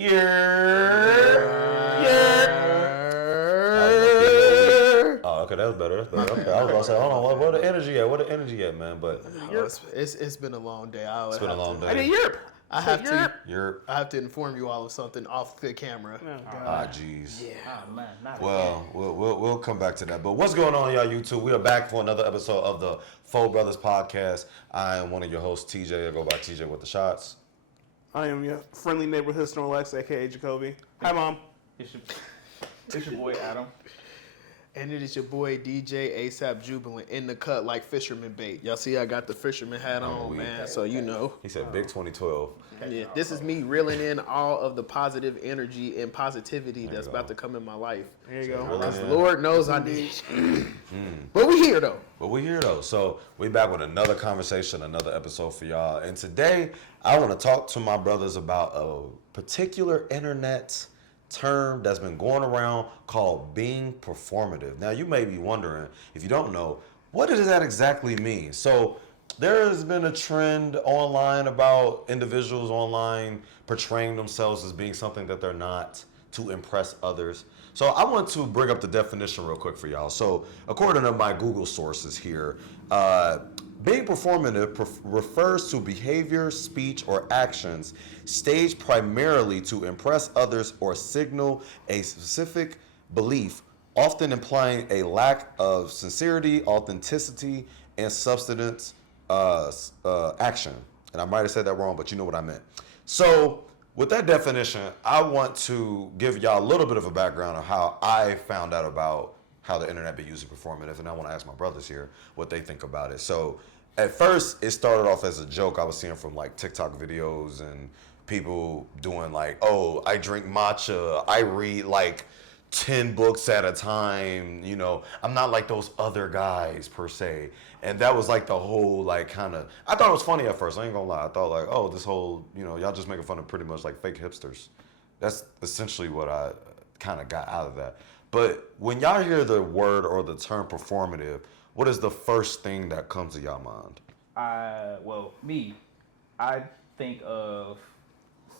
Oh, okay, that was better. That's better. Okay, I was about to say, hold on, what the energy at? What the energy at, man? But it's been a long day. It's been a long day. I mean, Europe. I have to inform you all of something off the camera. Jeez. Yeah. Oh, man, Well, we'll come back to that. But what's going on, y'all YouTube? We are back for another episode of the Brothas podcast. I am one of your hosts, TJ. I go by TJ with the shots. I am your friendly neighborhood Snorlax, a.k.a. Jacoby. Hi, Mom. It's your boy Adam. And it is your boy DJ ASAP Jubilant in the cut like fisherman bait. Y'all see I got the fisherman hat on, man. So you know. He said big 2012. Yeah, this is me reeling in all of the positive energy and positivity that's about to come in my life. There you go. Because Lord knows I need it. But we here though. So we back with another conversation, another episode for y'all. And today I want to talk to my brothers about a particular internet term that's been going around called being performative. Now you may be wondering, if you don't know, what does that exactly mean? So there has been a trend online about individuals online portraying themselves as being something that they're not to impress others. So I want to bring up the definition real quick for y'all. So according to my Google sources here, being performative refers to behavior, speech, or actions staged primarily to impress others or signal a specific belief, often implying a lack of sincerity, authenticity, and substance action. And I might have said that wrong, but you know what I meant. So with that definition, I want to give y'all a little bit of a background of how I found out about how the internet be using performative, and I want to ask my brothers here what they think about it. So at first, it started off as a joke I was seeing from like TikTok videos and people doing like, oh, I drink matcha, I read like 10 books at a time, you know, I'm not like those other guys per se. And that was like the whole like kind of, I thought it was funny at first, I ain't gonna lie. I thought like, oh, this whole, you know, y'all just making fun of pretty much like fake hipsters. That's essentially what I kind of got out of that. But when y'all hear the word or the term performative, what is the first thing that comes to y'all mind? I think of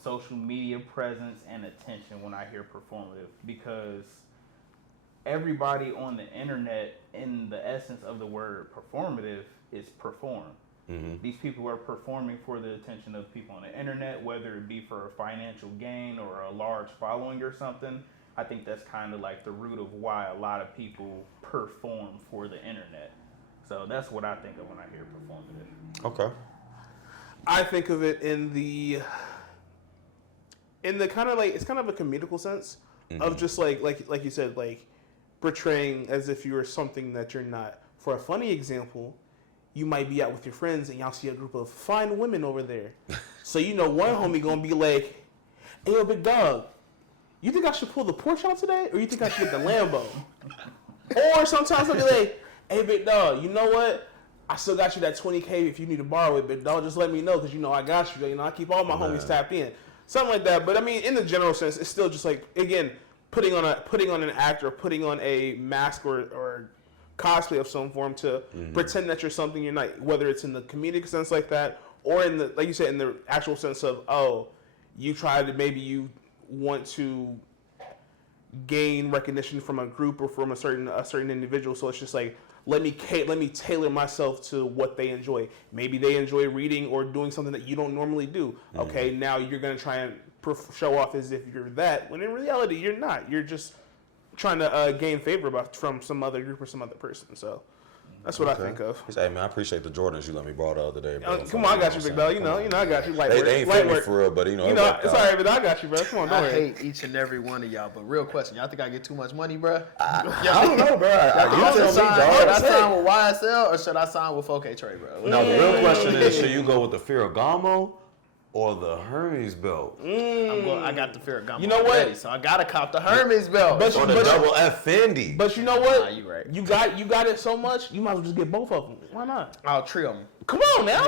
social media presence and attention when I hear performative, because everybody on the internet, in the essence of the word performative, is perform. Mm-hmm. These people are performing for the attention of people on the internet, whether it be for a financial gain or a large following or something. I think that's kind of like the root of why a lot of people perform for the internet. So that's what I think of when I hear performative. Okay. I think of it in the kind of like, it's kind of a comedical sense of just like you said, like portraying as if you are something that you're not. For a funny example, you might be out with your friends and y'all see a group of fine women over there. So you know one homie gonna be like, hey, yo, big dog, you think I should pull the Porsche out today, or you think I should get the Lambo? Or sometimes I'll be like, hey, big dog, you know what? I still got you that $20K if you need to borrow it, big dog. Just let me know, because you know I got you. You know, I keep all my homies tapped in. Something like that. But I mean, in the general sense, it's still just like, again, putting on an act or putting on a mask or cosplay of some form to pretend that you're something you're not, whether it's in the comedic sense like that, or in the, like you said, in the actual sense of, oh, you try to, maybe you want to gain recognition from a group or from a certain individual. So it's just like, let me tailor myself to what they enjoy. Maybe they enjoy reading or doing something that you don't normally do. Okay, now you're gonna try and show off as if you're that, when in reality you're not. You're just trying to gain favor from some other group or some other person. So that's what I think of. Hey man, I appreciate the Jordans you let me borrow the other day, bro. Come on, I got you, big dog. You know, I got you. They ain't fit me for real, but you know it's alright, but I got you, bro. Come on, don't I worry. hate each and every one of y'all, but real question, y'all think I get too much money, bro? I don't know, bro. Should I sign with YSL or should I sign with 4K Trade, bro? No, the real question is, should you go with the Ferragamo or the Hermes belt? I got the Ferragamo. You know what? Already, so I gotta cop the Hermes belt. Or the double F Fendi. But you know what? Nah, you right. You got it so much, you might as well just get both of them. Why not? I'll trim them. Come on now,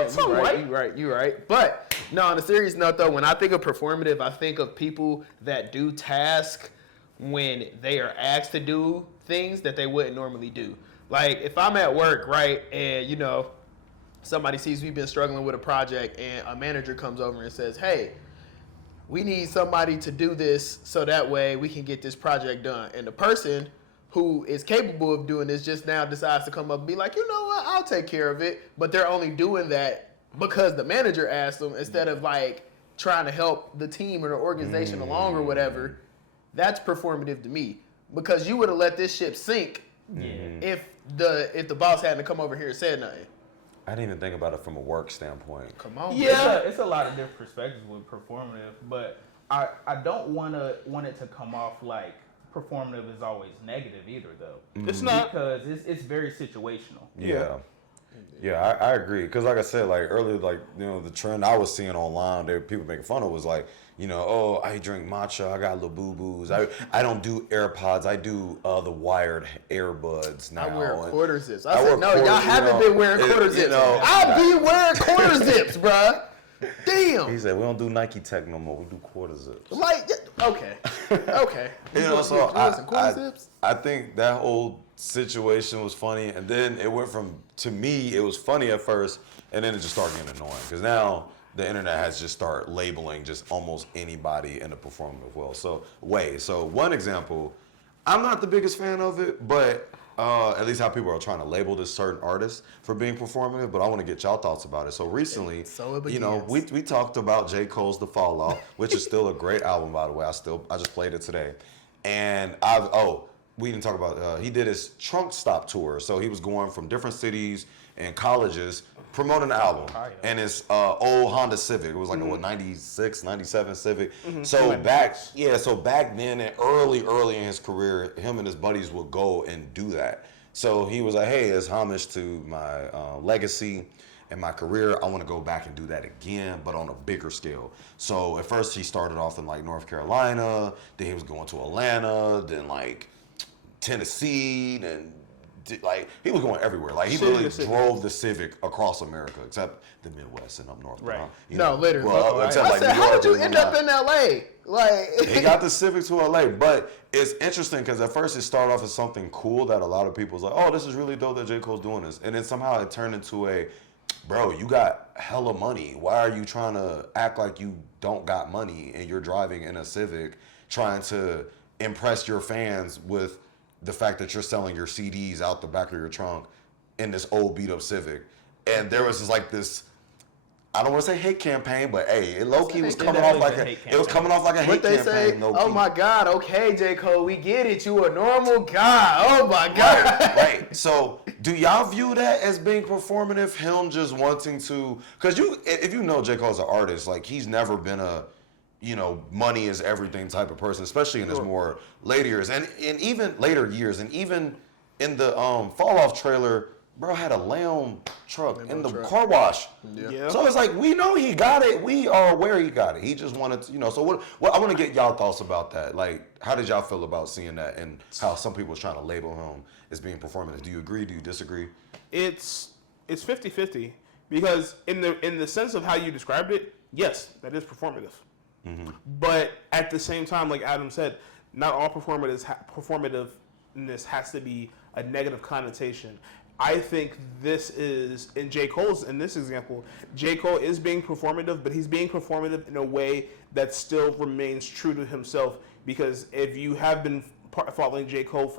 You right. But no, on a serious note though, when I think of performative, I think of people that do tasks when they are asked to do things that they wouldn't normally do. Like if I'm at work, right, and you know, somebody sees we've been struggling with a project and a manager comes over and says, hey, we need somebody to do this so that way we can get this project done. And the person who is capable of doing this just now decides to come up and be like, you know what, I'll take care of it. But they're only doing that because the manager asked them instead of like trying to help the team or the organization along or whatever. That's performative to me, because you would have let this ship sink if the boss hadn't come over here and said nothing. I didn't even think about it from a work standpoint. Come on. Yeah. It's a lot of different perspectives with performative, but I don't want it to come off like performative is always negative either, though. It's not. Because it's very situational. Yeah. Yeah, I agree. Because like I said, like earlier, like, you know, the trend I was seeing online, people making fun of was like, you know, oh, I drink matcha, I got little boo-boos. I don't do AirPods, I do the wired earbuds now. I wear And quarter zips. I I wear said, no, quarter- y'all haven't been wearing quarter you zips. know, I'll be wearing quarter zips, bruh. Damn. He said, we don't do Nike Tech no more, we do quarter zips. Like, okay. You know, so quarter zips? I think that whole situation was funny, and then it went from, to me, it was funny at first, and then it just started getting annoying, because now the internet has just started labeling just almost anybody in the performative world. So one example, I'm not the biggest fan of it, but at least how people are trying to label this certain artist for being performative, but I want to get y'all thoughts about it. So recently, you know, we talked about J. Cole's The Fall Off, which is still a great album, by the way. I just played it today. And we didn't talk about, he did his trunk stop tour. So he was going from different cities and colleges promoting the album. And his old Honda Civic, it was like a 96, 97 Civic. So back then, and early in his career, him and his buddies would go and do that. So he was like, hey, as homage to my legacy and my career, I want to go back and do that again, but on a bigger scale. So at first he started off in like North Carolina, then he was going to Atlanta, then like Tennessee, and like he was going everywhere. Like he literally drove the Civic across America, except the Midwest and up north. Right. Literally. Well, except I like said, New how York did you and end up in LA? Like he got the Civic to LA, but it's interesting because at first it started off as something cool that a lot of people was like, oh, this is really dope that J. Cole's doing this, and then somehow it turned into a, bro, you got hella money. Why are you trying to act like you don't got money and you're driving in a Civic trying to impress your fans with the fact that you're selling your CDs out the back of your trunk in this old beat up Civic? And there was just like this, I don't want to say hate campaign, but hey, it low key was coming off like a hate campaign. What they say? Oh my God, okay, J. Cole, we get it. You a normal guy. Oh my God. Right. So do y'all view that as being performative? Him just wanting to, because if you know J. Cole as an artist, like he's never been a, you know, money is everything type of person, especially in his more later years, and even later years, and even in the Fall Off trailer, bro had a lamb truck in the car wash. Yeah. So it's like, we know he got it. We are aware he got it. He just wanted to, you know. So what I want to get y'all thoughts about that. Like, how did y'all feel about seeing that and how some people was trying to label him as being performative? Do you agree? Do you disagree? It's 50-50 because in the sense of how you described it, yes, that is performative. But at the same time, like Adam said, not all performativeness has to be a negative connotation. I think this is, in this example, J. Cole is being performative, but he's being performative in a way that still remains true to himself, because if you have been following J. Cole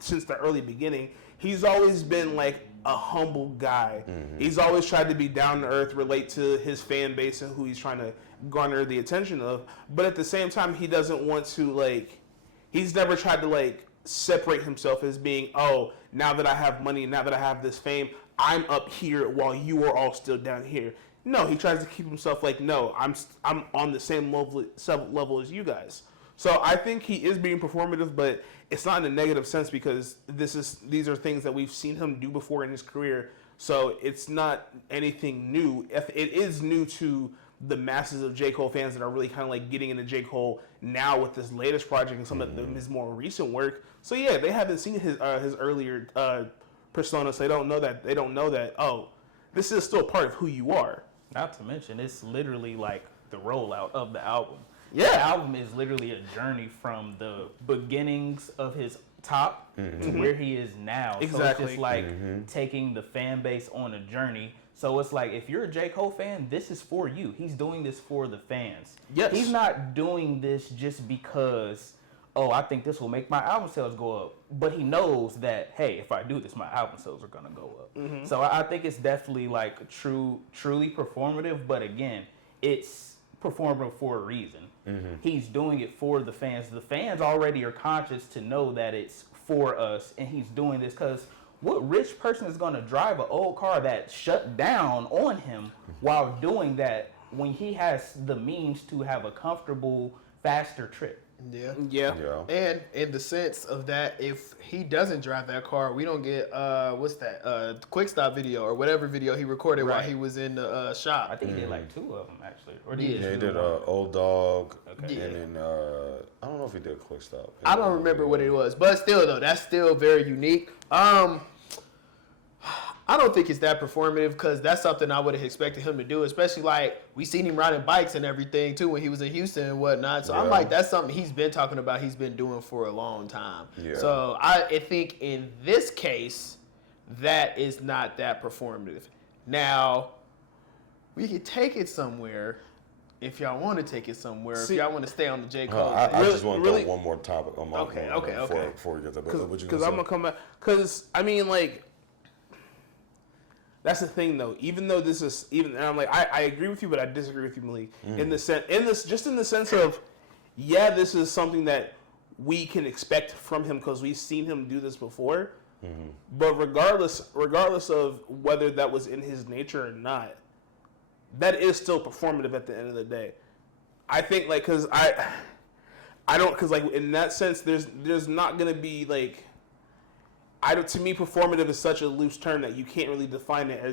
since the early beginning, he's always been like a humble guy. He's always tried to be down to earth, relate to his fan base and who he's trying to garner the attention of, but at the same time, he doesn't want to, like, he's never tried to like separate himself as being, oh, now that I have money, now that I have this fame, I'm up here while you are all still down here. No, he tries to keep himself like, no, I'm on the same level as you guys. So I think he is being performative, but it's not in a negative sense, because these are things that we've seen him do before in his career. So it's not anything new. It is new to the masses of J. Cole fans that are really kind of like getting into J. Cole now with this latest project and some of his more recent work. So yeah, they haven't seen his earlier persona, so they don't know that, oh, this is still part of who you are. Not to mention, it's literally like the rollout of the album. Yeah. The album is literally a journey from the beginnings of his top to where he is now. Exactly. So it's just like taking the fan base on a journey So it's like, if you're a J. Cole fan, this is for you. He's doing this for the fans. Yes. He's not doing this just because, oh, I think this will make my album sales go up. But he knows that, hey, if I do this, my album sales are going to go up. Mm-hmm. So I think it's definitely like truly performative. But again, it's performative for a reason. Mm-hmm. He's doing it for the fans. The fans already are conscious to know that it's for us. And he's doing this because what rich person is going to drive an old car that shut down on him while doing that when he has the means to have a comfortable, faster trip? Yeah. And in the sense of that, if he doesn't drive that car, we don't get the quick stop video or whatever video he recorded while he was in the shop. I think he did like 2 of them actually. Or he did Old Dog, and then I don't know if he did Quick Stop. I don't remember what it was, but still though, that's still very unique. I don't think it's that performative because that's something I would have expected him to do, especially like we seen him riding bikes and everything too when he was in Houston and whatnot. So I'm like, that's something he's been talking about, he's been doing for a long time. Yeah. So I think in this case, that is not that performative. Now, we could take it somewhere if y'all want to take it somewhere. If y'all want to stay on the J. Cole. I just want to throw one more topic on my before we get there. Because I'm going to come back. Because, I mean, like, that's the thing, though. Even though this is and I'm like, I agree with you, but I disagree with you, Malik. In the sense of, this is something that we can expect from him because we've seen him do this before. Mm-hmm. But regardless of whether that was in his nature or not, that is still performative at the end of the day. I think, like, because in that sense, there's not gonna be like. To me, performative is such a loose term that you can't really define it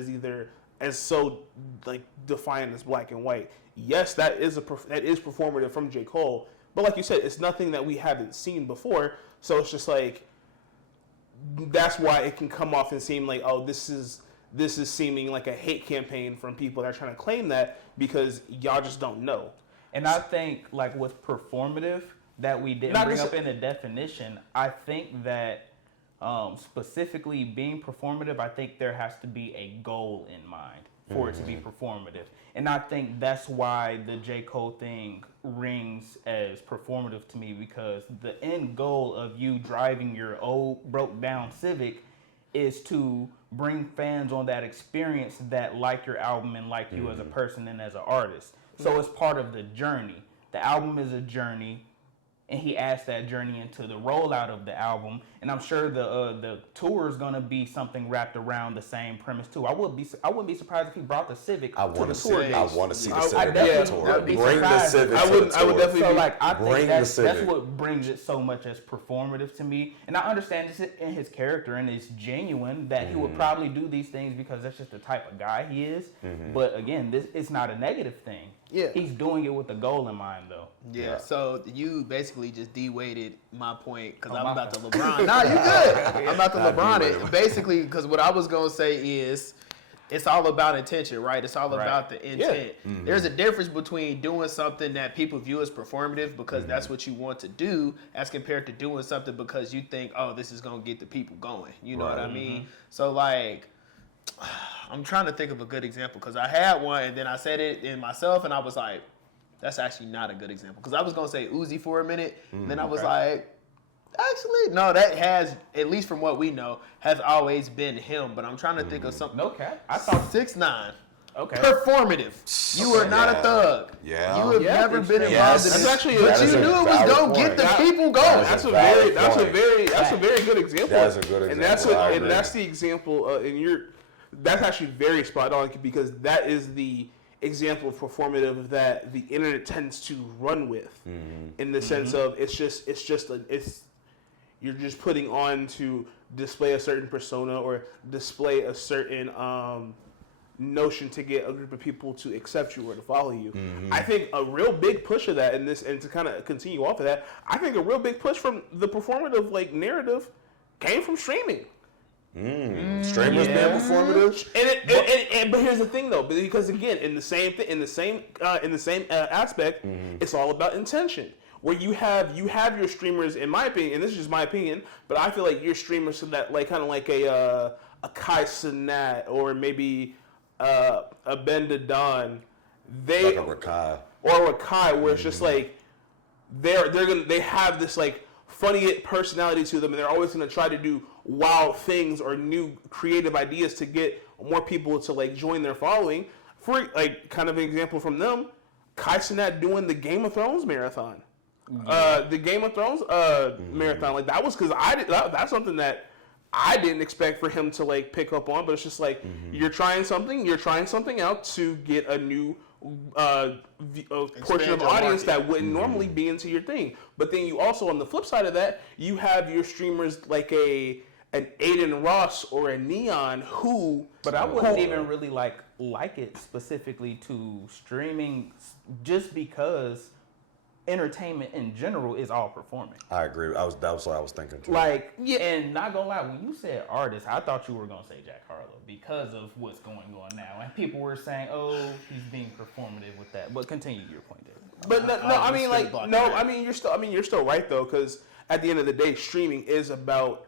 as so like defined as black and white. Yes, that is performative from J. Cole, but like you said, it's nothing that we haven't seen before. So it's just like that's why it can come off and seem like, oh, this is seeming like a hate campaign from people that are trying to claim that because y'all just don't know. And I think like with performative that we didn't bring up in the definition, I think that. Specifically being performative, I think there has to be a goal in mind for it to be performative. And I think that's why the J. Cole thing rings as performative to me, because the end goal of you driving your old broke down Civic is to bring fans on that experience that like your album and like you as a person and as an artist. So it's part of the journey. The album is a journey. And he adds that journey into the rollout of the album, and I'm sure the tour is gonna be something wrapped around the same premise too. I wouldn't be surprised if he brought the Civic to the tour days. I want to see the Civic on the tour. Bring the Civic to the tour. I would definitely. So like I think that's what brings it so much as performative to me, and I understand this in his character, and it's genuine that he would probably do these things because that's just the type of guy he is. But again, it's not a negative thing. Yeah. He's doing it with a goal in mind, though. Yeah. So you basically just de-weighted my point because I'm about to LeBron. Nah, you good. I'm about to LeBron it. Basically, because what I was going to say is it's all about intention, right? It's all about the intent. Yeah. There's a difference between doing something that people view as performative because that's what you want to do as compared to doing something because you think, oh, this is going to get the people going. You know what I mean? So, like, I'm trying to think of a good example because I had one and then I said it in myself and I was like, that's actually not a good example. Because I was going to say Uzi for a minute. Then I was like, actually, no, that has, at least from what we know, has always been him. But I'm trying to think of something. No cap. I thought 6ix9ine. Okay. Performative. You are not a thug. Yeah. You have never been involved in this. But you knew it was going to get the people going. That's a very good example. That's a good example. And that's the example, that's actually very spot on because that is the example of performative that the internet tends to run with, in the sense of you're just putting on to display a certain persona or display a certain notion to get a group of people to accept you or to follow you. I think a real big push of that and to kind of continue off of that, I think a real big push from the performative like narrative came from streaming. Streamers being performative, but here's the thing though, because again, in the same aspect, it's all about intention. Where you have your streamers, in my opinion, and this is just my opinion, but I feel like your streamers so that like kind of like a Kai Cenat or maybe a Ben to Don, Like a Rakai. or Rakai, where it's just like they have this like funny personality to them, and they're always gonna try to do wild things or new creative ideas to get more people to like join their following. For like kind of an example from them, Kai Cenat doing the Game of Thrones marathon. The Game of Thrones marathon, like that was because that's something that I didn't expect for him to like pick up on, but it's just like you're trying something out to get a new portion of your audience market. that wouldn't normally be into your thing. But then you also, on the flip side of that, you have your streamers like an Aiden Ross or a Neon who. But I wouldn't even really like it specifically to streaming, just because entertainment in general is all performing. I agree. That was what I was thinking too. Like, yeah, and not gonna lie, when you said artist, I thought you were gonna say Jack Harlow because of what's going on now, and people were saying, "Oh, he's being performative with that." But continue your point, David. But no, I mean like block no, it. I mean you're still right though, because at the end of the day, streaming is about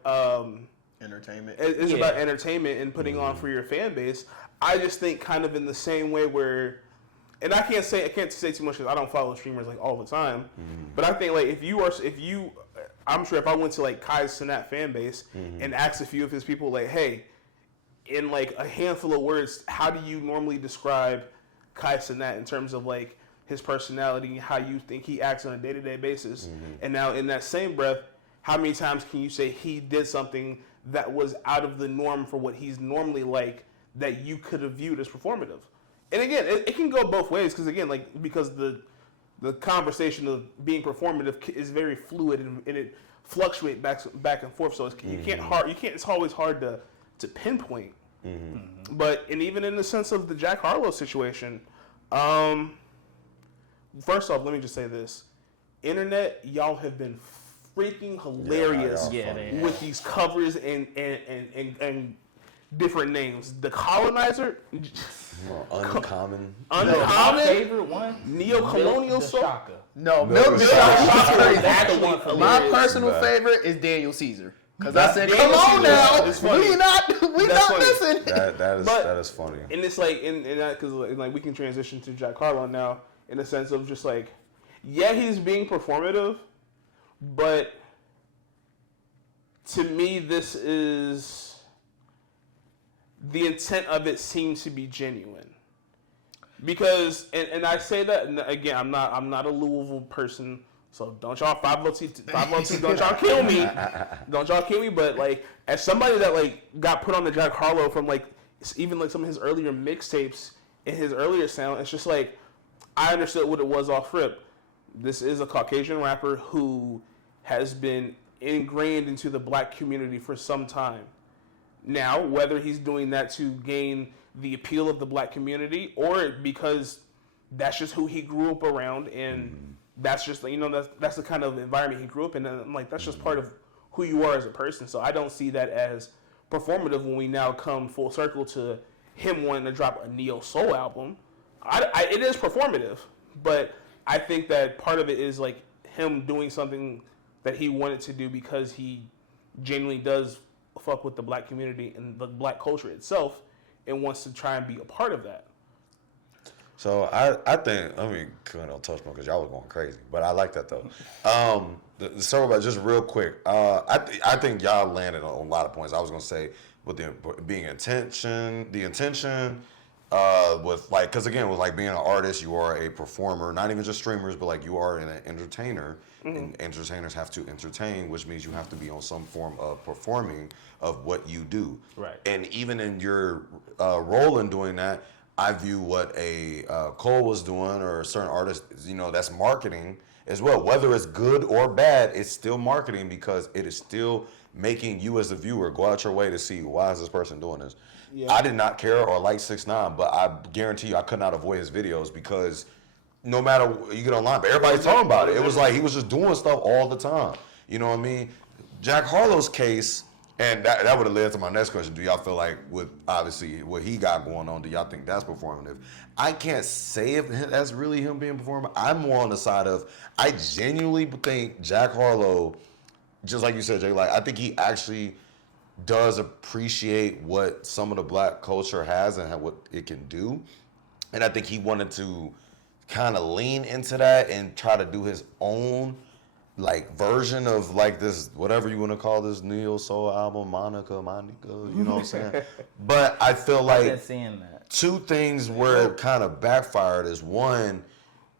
Entertainment. it's about entertainment and putting on for your fan base. I just think kind of in the same way where, and I can't say too much because I don't follow streamers like all the time, but I think like if you, I'm sure if I went to like Kai Cenat fan base and asked a few of his people like, hey, in like a handful of words, how do you normally describe Kai Cenat in terms of like his personality, how you think he acts on a day-to-day basis, and now in that same breath, how many times can you say he did something that was out of the norm for what he's normally like that you could have viewed as performative? And again, it can go both ways because the conversation of being performative is very fluid and it fluctuates back and forth. So it's always hard to pinpoint. But even in the sense of the Jack Harlow situation, first off, let me just say this: internet, y'all have been freaking hilarious with these covers and different names. The Colonizer. Uncommon. My favorite one, Neo-colonial Milk soul. Shaka. No, Milk Milk the Shaka. That's the one for My me. personal Bad. favorite is Daniel Caesar. Because I said, Daniel come on Caesar now, is funny. we not funny. missing. That is funny. And it's like, because like we can transition to Jack Harlow now in the sense of just like, yeah, he's being performative, but to me, this is the intent of it seems to be genuine. Because and I say that and again, I'm not a Louisville person, so don't y'all 502 don't y'all kill me. Don't y'all kill me, but like as somebody that like got put on the Jack Harlow from like even like some of his earlier mixtapes and his earlier sound, it's just like I understood what it was off rip. This is a Caucasian rapper who has been ingrained into the black community for some time. Now, whether he's doing that to gain the appeal of the black community or because that's just who he grew up around and that's just, that's the kind of environment he grew up in. And I'm like, that's just part of who you are as a person. So I don't see that as performative when we now come full circle to him wanting to drop a neo soul album. It is performative, but I think that part of it is like him doing something that he wanted to do because he genuinely does fuck with the black community and the black culture itself and wants to try and be a part of that. So I think, I mean, don't touch more because y'all was going crazy, but I like that though. The circle back just real quick. I think y'all landed on a lot of points. I was gonna say with the intention, with like, because again, with like being an artist, you are a performer, not even just streamers, but like you are an entertainer, and entertainers have to entertain, which means you have to be on some form of performing of what you do. Right. And even in your role in doing that, I view what a Cole was doing or a certain artist, that's marketing as well. Whether it's good or bad, it's still marketing because it is still making you as a viewer go out your way to see why is this person doing this. Yeah. I did not care or like 6ix9ine, but I guarantee you I could not avoid his videos because no matter you get online, but everybody's talking about it. It was like he was just doing stuff all the time. You know what I mean? Jack Harlow's case, and that would have led to my next question. Do y'all feel like with obviously what he got going on, do y'all think that's performative? I can't say if that's really him being performative. I'm more on the side of I genuinely think Jack Harlow, just like you said, Jay, like I think he actually does appreciate what some of the black culture has and what it can do. And I think he wanted to kind of lean into that and try to do his own like version of like this, whatever you want to call this neo soul album, Monica, you know what I'm saying? But I feel I've like been seeing that. two things where it kind of backfired is one,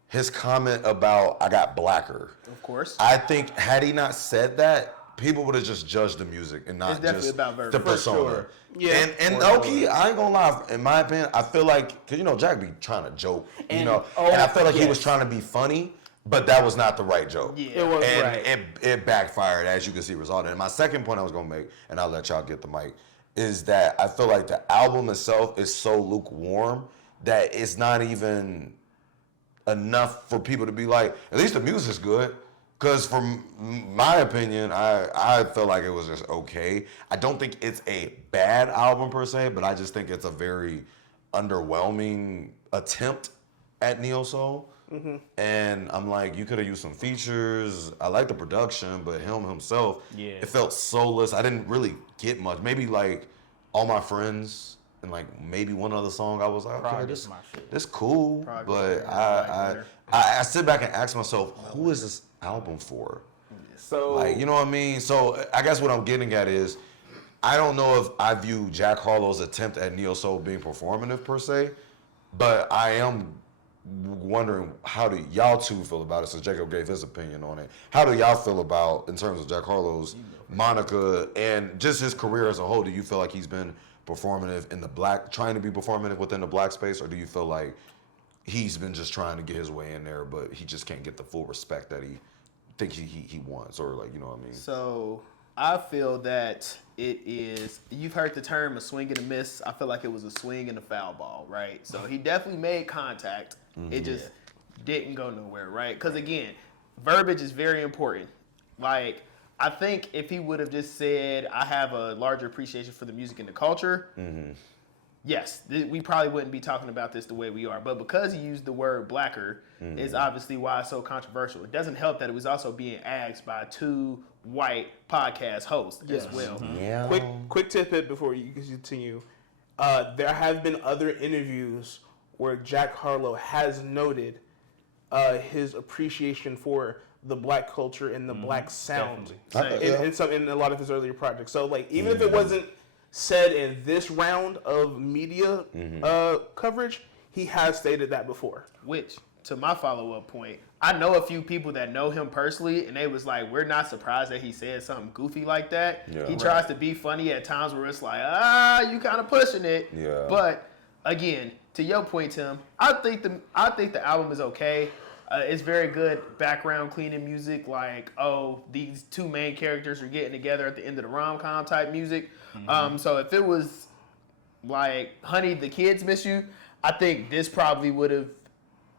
his comment about I got blacker. Of course. I think had he not said that, people would have just judged the music and not It's definitely just about verb. the For persona. sure. Yeah, And for okay, sure. I ain't gonna lie. In my opinion, I feel like because Jack be trying to joke, And- and I feel like he was trying to be funny, but that was not the right joke. Yeah. It was And right. it backfired, as you can see, resulted. And my second point I was gonna make, and I'll let y'all get the mic, is that I feel like the album itself is so lukewarm that it's not even enough for people to be like, at least the music's good. Because from my opinion, I feel like it was just okay. I don't think it's a bad album per se, but I just think it's a very underwhelming attempt at neo soul. And I'm like, you could have used some features. I like the production, but himself, it felt soulless. I didn't really get much. Maybe like All My Friends and like maybe one other song. I was like, okay, Prog this is my shit. this cool, Prog but is better. I sit back and ask myself, who is this album for? So Like, you know what I mean? So I guess what I'm getting at is, I don't know if I view Jack Harlow's attempt at neo soul being performative per se, but I am wondering how do y'all two feel about it? So Jacob gave his opinion on it. How do y'all feel about in terms of Jack Harlow's Monica and just his career as a whole? Do you feel like he's been performative in the black, trying to be performative within the black space, or do you feel like he's been just trying to get his way in there, but he just can't get the full respect that he thinks he wants, or like, you know what I mean? So I feel that it is, you've heard the term a swing and a miss. I feel like it was a swing and a foul ball, right? So he definitely made contact. It just didn't go nowhere, right? Because again, verbiage is very important. Like, I think if he would have just said, I have a larger appreciation for the music and the culture, yes, we probably wouldn't be talking about this the way we are. But because he used the word blacker is obviously why it's so controversial. It doesn't help that it was also being asked by two white podcast hosts as well. Yeah. quick tidbit before you continue. There have been other interviews where Jack Harlow has noted his appreciation for the black culture and the black sound in a lot of his earlier projects. So like even if it wasn't said in this round of media coverage, he has stated that before. Which, to my follow-up point, I know a few people that know him personally, and they was like, we're not surprised that he said something goofy like that. Yeah. He tries to be funny at times where it's like, you kind of pushing it. Yeah. But again, to your point, Tim, I think the album is okay. It's very good background cleaning music, like, these two main characters are getting together at the end of the rom-com type music. So if it was like Honey, the Kids Miss You, I think this probably would have,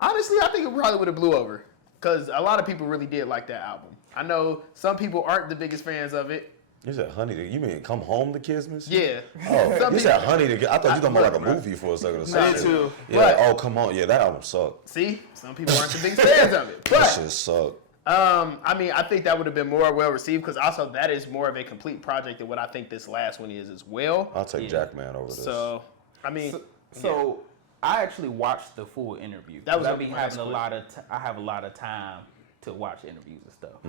honestly, I think it probably would have blew over. Because a lot of people really did like that album. I know some people aren't the biggest fans of it. You said Honey, you mean Come Home to Kiss Miss You? Yeah. Oh, Some you said people- Honey to I thought you talking about like a movie for a second or Me something. too. Yeah, But- oh, come on. Yeah, that album sucked. See, some people aren't the biggest fans of it. That But shit sucked. I mean, I think that would have been more well received because also that is more of a complete project than what I think this last one is as well. I'll take Jackman over this. So, I mean, So I actually watched the full interview. That was I gonna be be my having next a lot of I have a lot of time to watch interviews and stuff.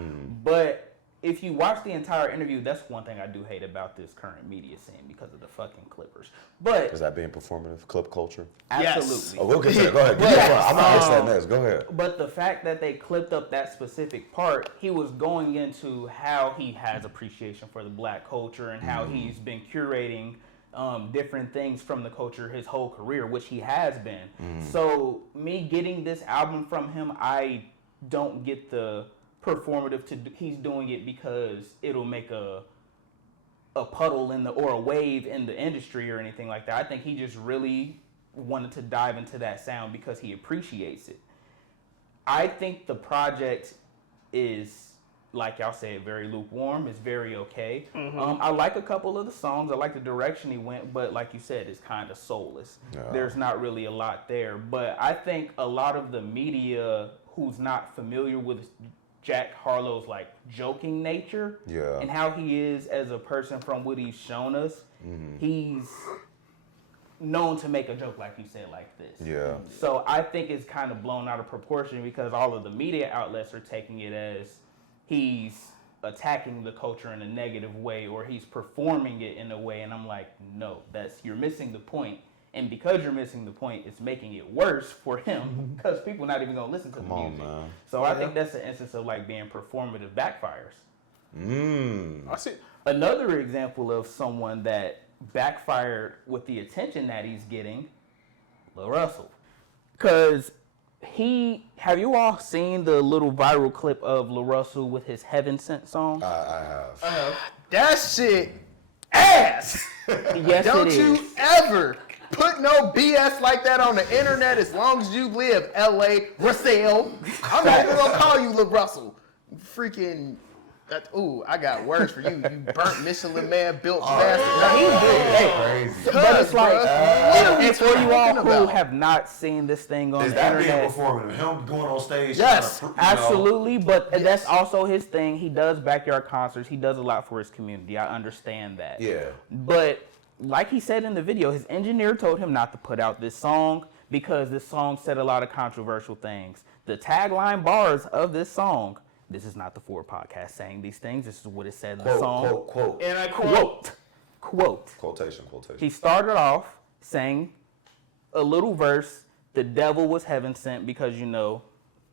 But if you watch the entire interview, that's one thing I do hate about this current media scene because of the fucking Clippers. But Is that being performative? Clip culture? Yes. absolutely. Oh, we'll get to that. Go ahead. Get that one. I'm going to ask that next. Go ahead. But the fact that they clipped up that specific part, he was going into how he has appreciation for the black culture and how he's been curating different things from the culture his whole career, which he has been. So me getting this album from him, I don't get the performative he's doing it because it'll make a puddle in the or a wave in the industry or anything like that. I think he just really wanted to dive into that sound because he appreciates it. I think the project is, like y'all said, very lukewarm. It's very okay. I like a couple of the songs. I like the direction he went, but like you said, it's kind of soulless. Yeah. There's not really a lot there. But I think a lot of the media who's not familiar with Jack Harlow's like joking nature, Yeah. and how he is as a person from what he's shown us. He's known to make a joke, like you said, like this. Yeah. So I think it's kind of blown out of proportion because all of the media outlets are taking it as he's attacking the culture in a negative way, or he's performing it in a way, and I'm like, no, you're missing the point. And because you're missing the point, it's making it worse for him because people are not even gonna listen to the music. Man. So I think that's an instance of like being performative backfires. I see. Another example of someone that backfired with the attention that he's getting, Lil Russell. Because have you all seen the little viral clip of Lil Russell with his Heaven Sent song? I have. That shit ass. Yes, Don't it is. you ever put no BS like that on the internet as long as you live, L.A. Russell. I'm not even gonna call you Lil Russell. Freaking. I got words for you. You burnt Michelin man built bastard. He's good. Crazy. But it's like, and for you all talking who about? have not seen this thing on Is the that being internet, performative? Him going on stage? Yes, trying to, you know, absolutely, but that's also his thing. He does backyard concerts. He does a lot for his community. I understand that. Yeah. But like he said in the video, his engineer told him not to put out this song because this song said a lot of controversial things. The tagline bars of this song, this is not the Ford podcast saying these things. This is what it said in the song. Quote. And I quote. Quote. Quotation. He started off saying a little verse, the devil was heaven sent because, the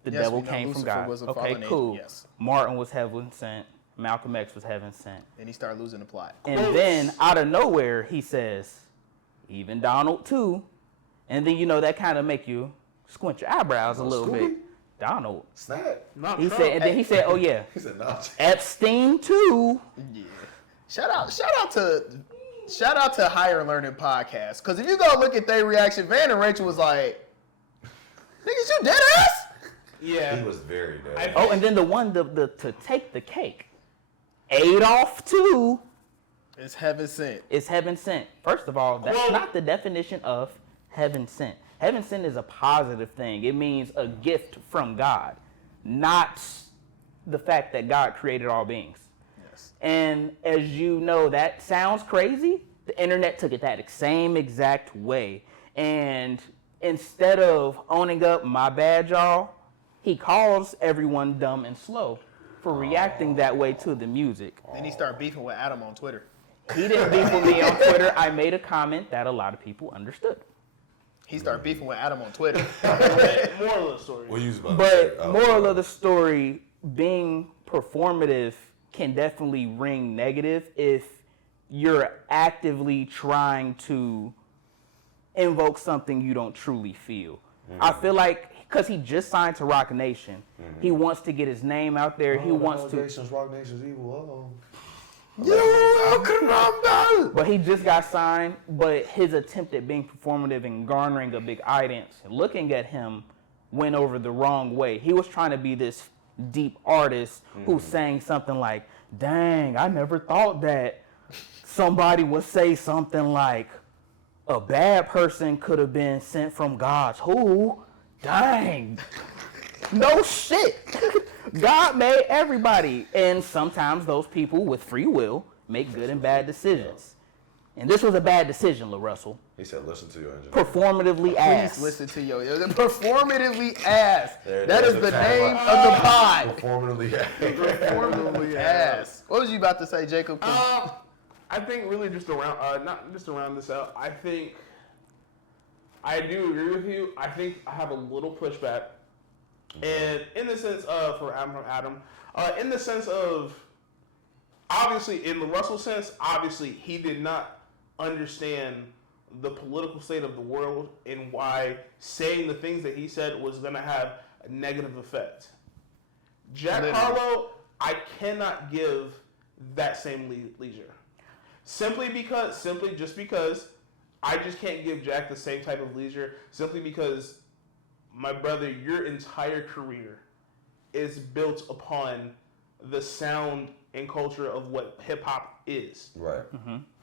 Yes, devil we know came from Lucifer God. was a Okay, fallen cool. angel, yes. Martin was heaven sent. Malcolm X was heaven sent. And he started losing the plot. And then out of nowhere, he says, even Donald too. And then, that kind of make you squint your eyebrows a little bit. Donald. Snap. Not He Trump. said, and then he said, oh yeah, He said no. Epstein too. Yeah. Shout out to Higher Learning Podcast. Because if you go look at their reaction, Van and Rachel was like, niggas, you dead ass? Yeah. He was very dead. Oh, and then the one to take the cake, Adolf too. It's heaven sent. Is heaven sent. First of all, that's not the definition of heaven sent. Heaven sent is a positive thing. It means a gift from God, not the fact that God created all beings. Yes. And as you know, that sounds crazy. The internet took it that same exact way. And instead of owning up, my bad, y'all, he calls everyone dumb and slow for reacting that way to the music. Then he started beefing with Adam on Twitter. He didn't beef with me on Twitter. I made a comment that a lot of people understood. He started beefing with Adam on Twitter. Moral of the story. What you was about to say? But moral of the story, being performative can definitely ring negative if you're actively trying to invoke something you don't truly feel. I feel like because he just signed to Rock Nation, he wants to get his name out there. He wants to. Rock Nation's evil. But he just got signed. But his attempt at being performative and garnering a big audience, looking at him, went over the wrong way. He was trying to be this deep artist who's saying something like, dang, I never thought that somebody would say something like, a bad person could have been sent from God's who? Dang. No shit. God made everybody. And sometimes those people with free will make good and bad decisions. And this was a bad decision, Lil Russell. He said, listen to your engineer. Performatively ass. Please listen to your performatively ass. There- That there's is a the tagline. name of the pod. Performatively. Performatively ass. What was you about to say, Jacob? I think really just around, not just to round this out, I think I do agree with you. I think I have a little pushback. And in the sense of, for Adam, in the sense of, obviously, in the Russell sense, obviously, he did not understand the political state of the world and why saying the things that he said was going to have a negative effect. Jack Literally. Harlow, I cannot give that same leisure. Simply just because I just can't give Jack the same type of leisure, simply because, my brother, your entire career is built upon the sound and culture of what hip hop is. Right.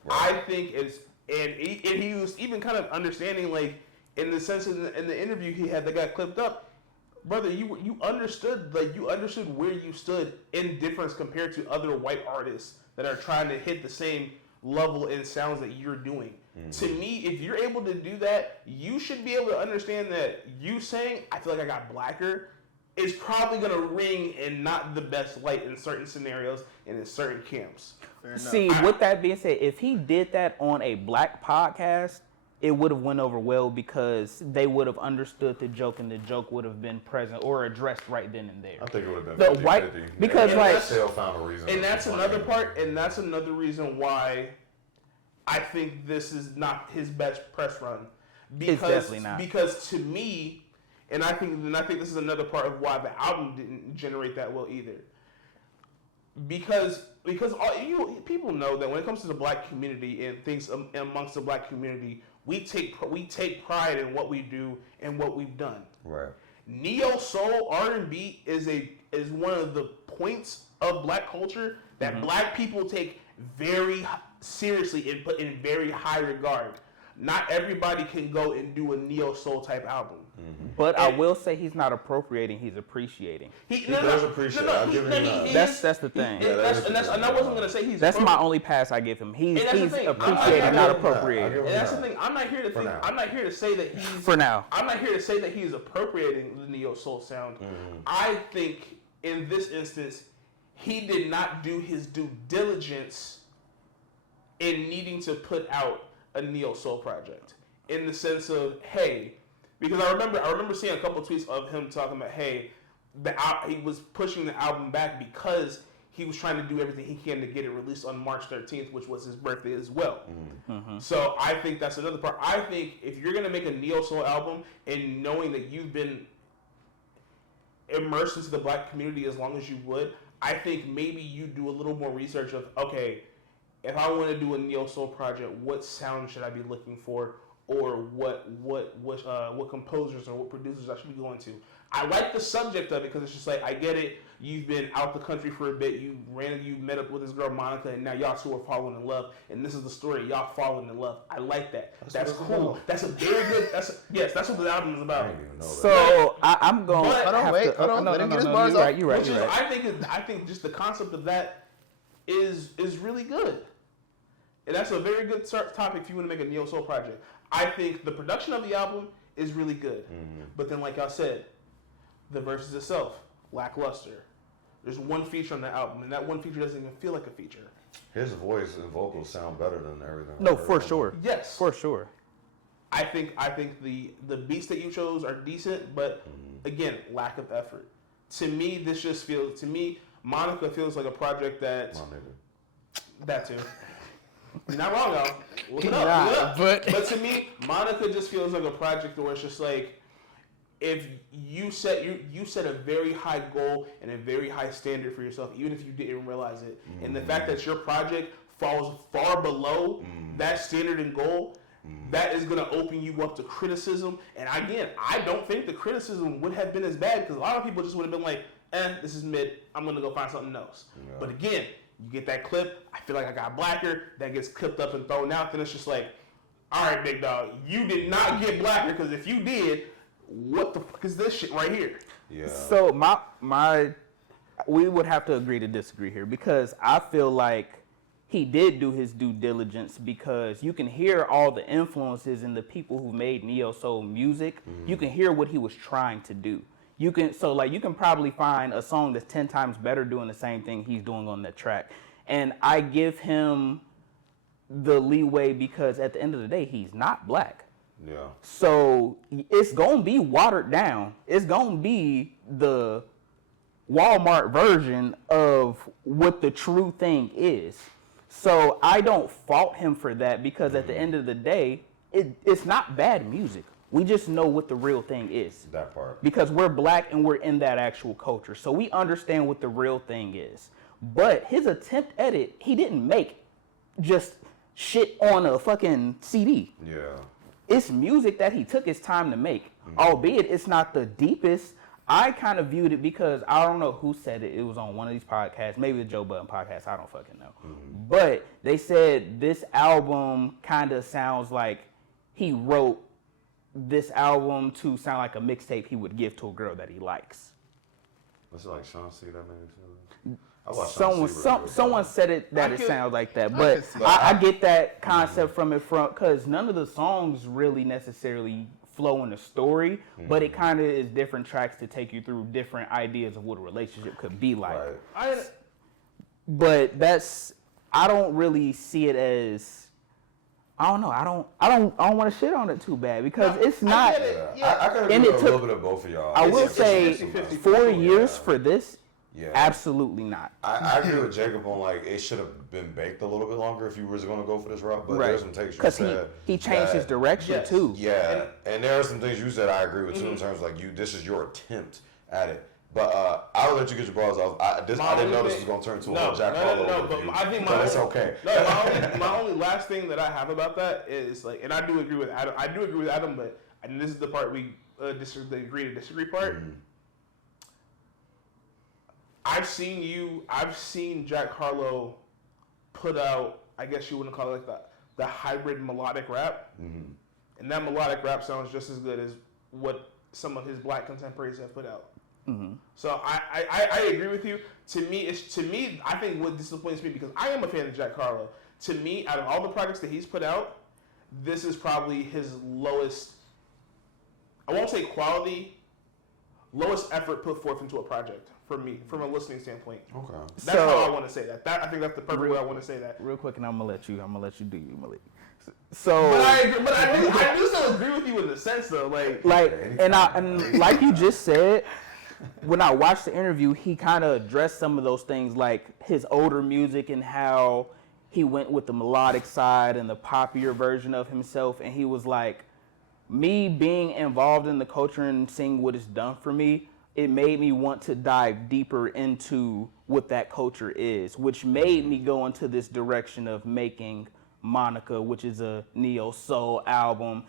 I think it's, and he was even kind of understanding, like, in the sense in the interview he had that got clipped up, brother, you understood where you stood in difference compared to other white artists that are trying to hit the same level and sounds that you're doing. To me, if you're able to do that, you should be able to understand that you saying "I feel like I got blacker" is probably gonna ring in not the best light in certain scenarios and in certain camps. See, with that being said, if he did that on a black podcast, it would have went over well because they would have understood the joke and the joke would have been present or addressed right then and there. I think it would have been 50-50. Because they still found a reason. And that's another part, and that's another reason why I think this is not his best press run. Because, it's definitely not. Because to me, and I think this is another part of why the album didn't generate that well either. Because people know that when it comes to the black community and things amongst the black community, we take pride in what we do and what we've done. Right. Neo soul R&B is one of the points of black culture that black people take very seriously and put in very high regard. Not everybody can go and do a neo soul type album. But I will say he's not appropriating; he's appreciating. He does appreciate. I'll give him that. That's the thing. And I wasn't gonna say he's. That's my only pass I give him. He's appreciating, not appropriating. And that's the thing. I'm not here to say that he's. For now. I'm not here to say that he's appropriating the neo soul sound. I think in this instance, he did not do his due diligence in needing to put out a neo soul project. In the sense of, hey, because I remember seeing a couple tweets of him talking about, hey, he was pushing the album back because he was trying to do everything he can to get it released on March 13th, which was his birthday as well. So I think that's another part. I think if you're going to make a neo soul album and knowing that you've been immersed into the black community as long as you would, I think maybe you do a little more research of, okay, if I want to do a neo soul project, what sound should I be looking for, or what composers or what producers I should be going to. I like the subject of it because it's just like, I get it. You've been out the country for a bit. You met up with this girl Monica, and now y'all two are falling in love. And this is the story, y'all falling in love. I like that. That's cool. That's a very good. That's what the album is about. So I'm going. Hold on. Let him get his bars off. You're right. I think just the concept of that is really good. And that's a very good topic if you want to make a neo soul project. I think the production of the album is really good. But then, like I said, the verses itself, lackluster. There's one feature on the album, and that one feature doesn't even feel like a feature. His voice and vocals sound better than everything. No, for sure. Yes. For sure. I think the beats that you chose are decent, but again, lack of effort. To me, Monica feels like a project that... That too. You're not wrong, though. Look it up. But to me, Monica just feels like a project where it's just like, if you set a very high goal and a very high standard for yourself, even if you didn't realize it, and the fact that your project falls far below that standard and goal, that is going to open you up to criticism. And again, I don't think the criticism would have been as bad because a lot of people just would have been like, this is mid. I'm going to go find something else. Yeah. But again, you get that clip, I feel like I got blacker, that gets clipped up and thrown out, then it's just like, all right, big dog, you did not get blacker, because if you did, what the fuck is this shit right here? Yeah. So we would have to agree to disagree here, because I feel like he did do his due diligence, because you can hear all the influences in the people who made neo soul music. You can hear what he was trying to do. You can probably find a song that's 10 times better doing the same thing he's doing on that track. And I give him the leeway because at the end of the day, he's not black. Yeah. So it's going to be watered down. It's going to be the Walmart version of what the true thing is. So I don't fault him for that because at the end of the day, it's not bad music. We just know what the real thing is. That part. Because we're black and we're in that actual culture. So we understand what the real thing is. But his attempt at it, he didn't make just shit on a fucking CD. Yeah. It's music that he took his time to make. Albeit it's not the deepest. I kind of viewed it because I don't know who said it. It was on one of these podcasts, maybe the Joe Budden podcast. I don't fucking know. But they said this album kind of sounds like he wrote this album to sound like a mixtape he would give to a girl that he likes. Was it like Sean C that made it feel? I watched Sean C Someone said it that it sounds like that, but could see I get that concept from because none of the songs really necessarily flow in a story, but it kind of is different tracks to take you through different ideas of what a relationship could be like. Right. But I don't really see it as, I don't know. I don't want to shit on it too bad because it's not. I gotta agree with a little bit of both of y'all. I will say 4 years for this. Yeah. Absolutely not. I agree with Jacob on like it should have been baked a little bit longer if you was going to go for this route. But there's some takes you Because said he changed his direction too. Yeah, and there are some things you said I agree with too in terms of like this is your attempt at it. But I'll let you get your balls off. I didn't know this was going to turn into a whole Jack Harlow but review, I think but it's okay. No, my only last thing that I have about that is like, and I do agree with Adam. I do agree with Adam, but and this is the part we agree to disagree part. Mm-hmm. I've seen Jack Harlow put out, I guess you wouldn't call it like the hybrid melodic rap. Mm-hmm. And that melodic rap sounds just as good as what some of his black contemporaries have put out. Mm-hmm. So I agree with you. To me, I think what disappoints me, because I am a fan of Jack Harlow. To me, out of all the projects that he's put out, this is probably his lowest, I won't say quality, lowest effort put forth into a project for me, from a listening standpoint. Okay. That's how I want to say that. I think that's the perfect way I want to say that. Real quick, and I'm gonna let you do you, Malik. So, But I do still agree with you in the sense though, like and like you just said, when I watched the interview, he kind of addressed some of those things, like his older music and how he went with the melodic side and the poppier version of himself, and he was like, me being involved in the culture and seeing what it's done for me, it made me want to dive deeper into what that culture is, which made me go into this direction of making Monica, which is a neo soul album.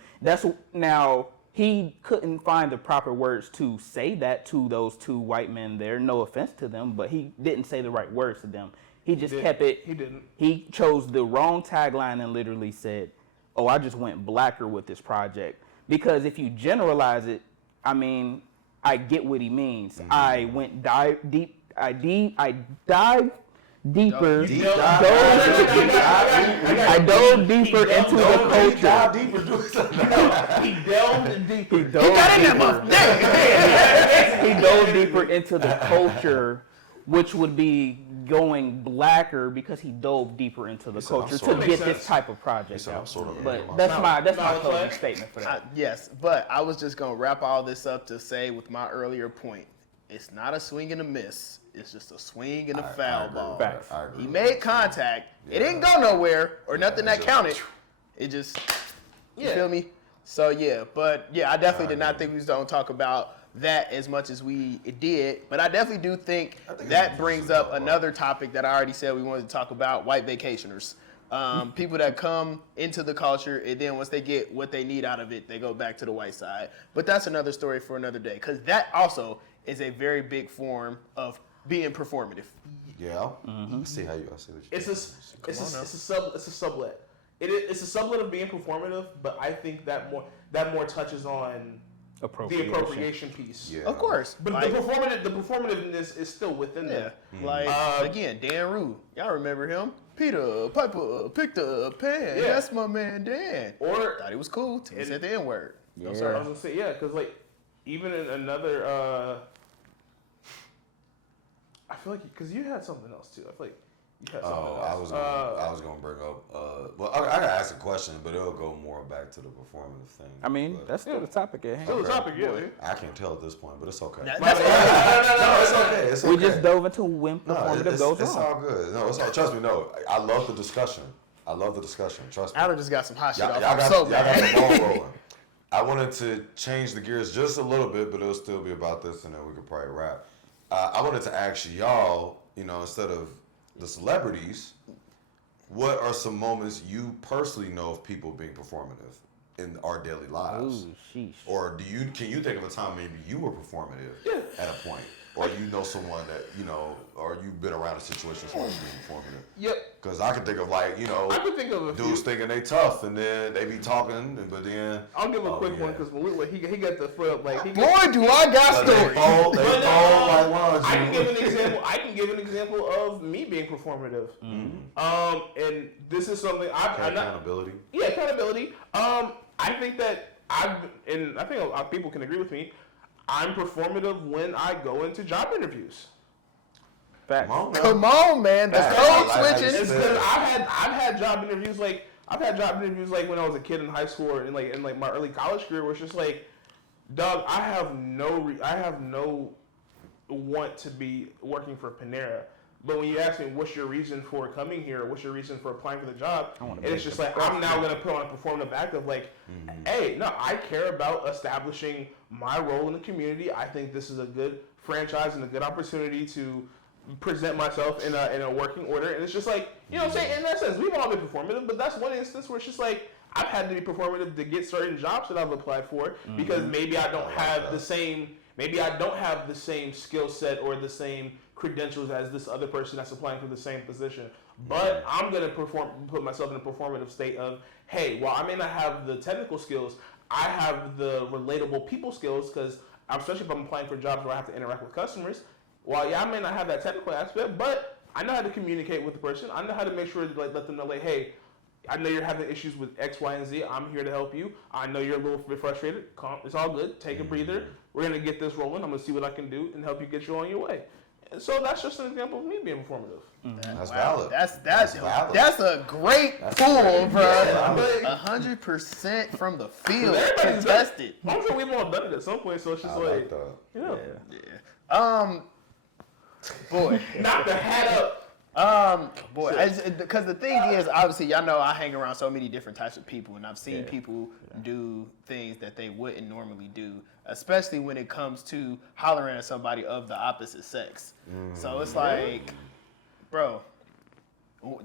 Now he couldn't find the proper words to say that to those two white men there. No offense to them, but he didn't say the right words to them. He just kept it. He didn't. He chose the wrong tagline and literally said, "Oh, I just went blacker with this project." Because if you generalize it, I mean, I get what he means. Mm-hmm. I went dived deeper. I dove deeper into the culture. He delved deeper. He dove deeper into the culture, which would be going blacker because he dove deeper into the culture to get this type of project out. But that's my closing statement for that. Yes, but I was just gonna wrap all this up to say with my earlier point, it's not a swing and a miss. It's just a swing and a foul ball. Facts. He made contact. It didn't go nowhere or nothing that counted. It just, you feel me? So I definitely did not think we was gonna talk about that as much as we did, but I definitely do think that brings up another topic that I already said we wanted to talk about: white vacationers. People that come into the culture and then once they get what they need out of it, they go back to the white side. But that's another story for another day, because that also is a very big form of being performative. Yeah. I see what you It's a sublet. It's a sublet of being performative, but I think that more touches on the appropriation piece. Yeah. Of course. But like, the performativeness is still within there. Like, again, Dan Rue. Y'all remember him? Peter Piper picked up pen. Yeah. That's my man Dan. Or thought he was cool till he said the N-word. I'm sorry. I was gonna say because like even in another, I feel like because you had something else too. I feel like you had something else. I was gonna bring up. Well, I gotta ask a question, but it'll go more back to the performative thing. I mean, but that's still the topic at hand. Still the topic, yeah. I can't tell at this point, but it's okay. That's No, it's okay. It's okay. We just dove into when performative goes It's wrong. all good. No, it's all. Trust me. No, I love the discussion. Trust me. Adam just got some hot shit Y'all off. got, I'm so y'all got mad. the ball rolling. I wanted to change the gears just a little bit, but it'll still be about this, and then we could probably wrap. I wanted to ask y'all, instead of the celebrities, what are some moments you personally know of people being performative in our daily lives? Ooh, sheesh. Or can you think of a time maybe you were performative at a point? or you know someone that, you know, or you've been around a situation where it's being performative? Yep. Because I can think of, like, you know, I can think of a dudes few. thinking they tough, and then they be talking, but then I'll give a quick one because he got the foot up like he Boy, do I got they stories. fold like laundry. I can give an example. I can give an example of me being performative. And this is something I'm not. Accountability. Yeah, accountability. I think that I think a lot of people can agree with me. I'm performative when I go into job interviews. Facts. Come on, man. The Facts. code Like, switching. It's because I've had job interviews like when I was a kid in high school or in my early college career, where it's just like, dog, I have no want to be working for Panera. But when you ask me what's your reason for coming here, what's your reason for applying for the job, and it's just like I'm now going to put on a performative act of like, hey, no, I care about establishing my role in the community. I think this is a good franchise and a good opportunity to present myself in a working order. And it's just like, you know what I'm saying? In that sense, we've all been performative, but that's one instance where it's just like, I've had to be performative to get certain jobs that I've applied for because maybe I don't have the same skill set or the same credentials as this other person that's applying for the same position. But I'm going to put myself in a performative state of, hey, while I may not have the technical skills, I have the relatable people skills because especially if I'm applying for jobs where I have to interact with customers. While I may not have that technical aspect, but I know how to communicate with the person. I know how to make sure to let them know, like, hey, I know you're having issues with X, Y, and Z. I'm here to help you. I know you're a little bit frustrated. Calm. It's all good. Take a breather. We're going to get this rolling. I'm going to see what I can do and help you get you on your way. And so that's just an example of me being performative. That's valid. That's valid. That's a great pull, bro. Yeah. 100% from the field. Everybody's Contested. I'm sure we've all done it at some point, so it's just like that. yeah. Yeah. Boy. Knock the hat up. Because the thing is, obviously, y'all know I hang around so many different types of people, and I've seen people do things that they wouldn't normally do, especially when it comes to hollering at somebody of the opposite sex. So it's like, bro,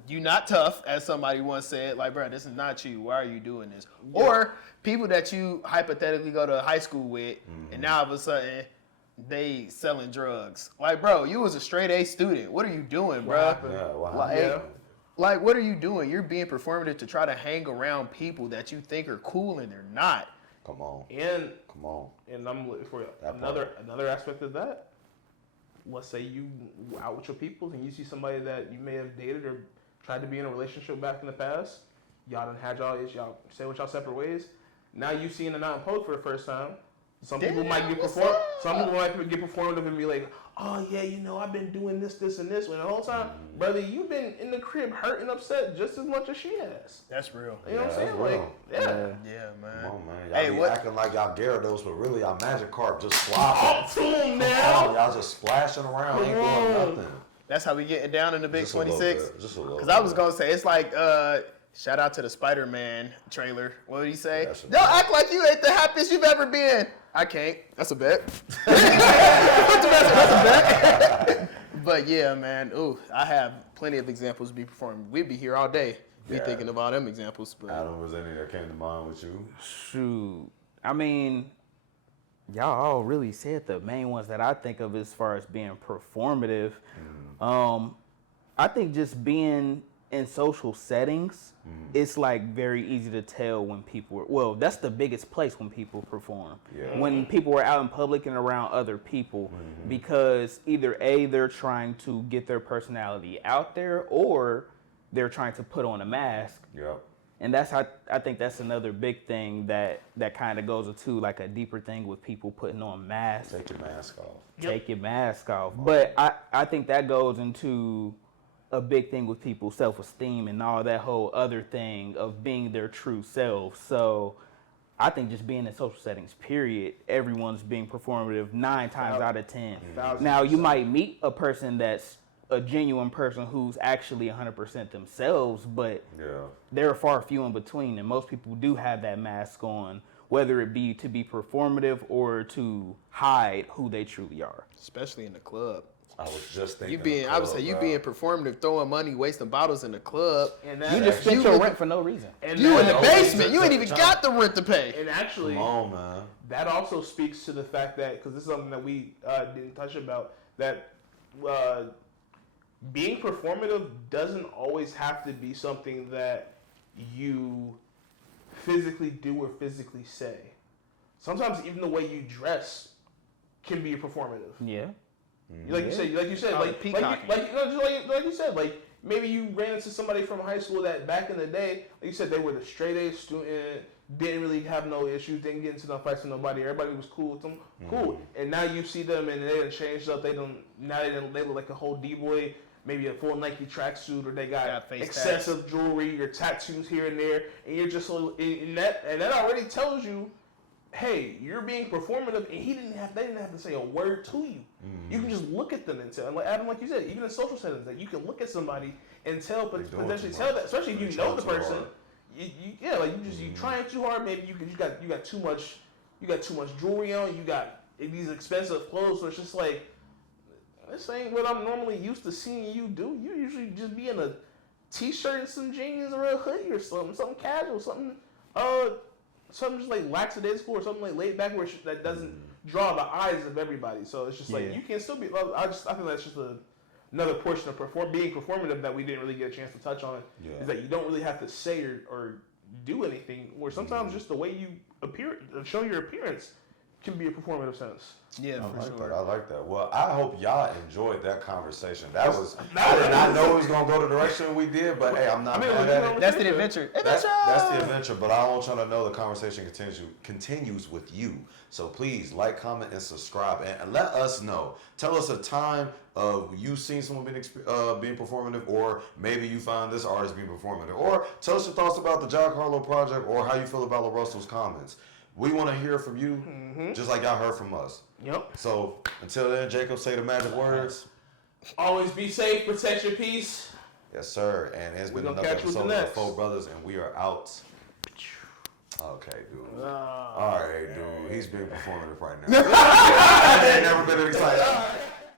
you not tough, as somebody once said. Like, bro, this is not you. Why are you doing this? Yeah. Or people that you hypothetically go to high school with, and now all of a sudden they selling drugs. Like, bro, you was a straight A student. What are you doing, bro? Like, what are you doing? You're being performative to try to hang around people that you think are cool and they're not. Come on. And I'm looking for another aspect of that. Let's say you out with your peoples and you see somebody that you may have dated or tried to be in a relationship back in the past. Y'all done had y'all said with y'all separate ways. Now you seeing them out in public for the first time. Some people might get performative and be like, oh yeah, you know, I've been doing this, and this. When the whole time, brother, you've been in the crib hurt and upset just as much as she has. That's real. You know what I'm saying? Like, yeah, man. Come on, man. Y'all be acting like y'all Gyarados, but really y'all Magikarp just slopping. Talk to him now. Y'all just splashing around, ain't doing nothing. That's how we getting down in the Big Just 26. Just a little. Because I was gonna say it's like shout out to the Spider-Man trailer. What did he say? That's Don't act like you ain't the happiest you've ever been. I can't. That's a bet. That's a bet. But yeah, man. Ooh, I have plenty of examples to be performed. We'd be here all day. Be thinking about them examples. But Adam, was any that came to mind with you? Shoot. I mean, y'all all really said the main ones that I think of as far as being performative. I think just being in social settings, it's like very easy to tell when people that's the biggest place when people perform. Yeah. When people are out in public and around other people, because either A, they're trying to get their personality out there, or they're trying to put on a mask. Yep. And that's how I think that's another big thing that kind of goes into like a deeper thing with people putting on masks. Take your mask off. Take your mask off. But I think that goes into a big thing with people's self-esteem and all that whole other thing of being their true self. So I think just being in social settings, period, everyone's being performative 9 times out of 10. Now, you might meet a person that's a genuine person who's actually 100% themselves, but there are far few in between, and most people do have that mask on, whether it be to be performative or to hide who they truly are. especially in the club. I was just thinking. I would say you being performative, throwing money, wasting bottles in the club. And You just spent your rent for no reason. and You in the that- basement. You ain't even got the rent to pay. And actually, Come on, man. that also speaks to the fact that, because this is something that we didn't touch about, that being performative doesn't always have to be something that you physically do or physically say. Sometimes even the way you dress can be performative. Yeah. Like you said, like you said, like maybe you ran into somebody from high school that back in the day, like you said, they were the straight A student, didn't really have no issues, didn't get into no fights with nobody, everybody was cool with them, cool. And now you see them and they done changed up. They look like a whole D-boy, maybe a full Nike tracksuit, or they got face excessive jewelry or tattoos here and there, and you're just and that already tells you, hey, you're being performative, and they didn't have to say a word to you. You can just look at them and tell. And like Adam, like you said, even in social settings, that you can look at somebody and tell, potentially tell that, especially if you know the person. You trying too hard. Maybe you got too much jewelry on. You got these expensive clothes. So it's just like, this ain't what I'm normally used to seeing you do. You usually just be in a t-shirt and some jeans or a hoodie or something casual, something just like lackadaisical or something like laid back that doesn't draw the eyes of everybody. So it's just like you can still be. I think that's just another portion of being performative that we didn't really get a chance to touch on. Yeah. Is that you don't really have to say or do anything, or sometimes just the way you appear, show your appearance, can be a performative sense. Yeah, I like that. Well, I hope y'all enjoyed that conversation. I did not know it was gonna go the direction we did, but hey, I'm not mad at it. That's the adventure. That's the adventure, but I want y'all to know the conversation continues with you. So please like, comment, and subscribe, and let us know. Tell us a time of you seeing someone being performative, or maybe you found this artist being performative, or tell us your thoughts about the John Carlo project, or how you feel about LaRussell's comments. We want to hear from you, just like y'all heard from us. Yep. So until then, Jacob, say the magic words. Always be safe, protect your peace. Yes, sir. And it's been another episode of Four Brothers, and we are out. Okay, dude. All right, dude. He's being performative right now. I ain't never been excited.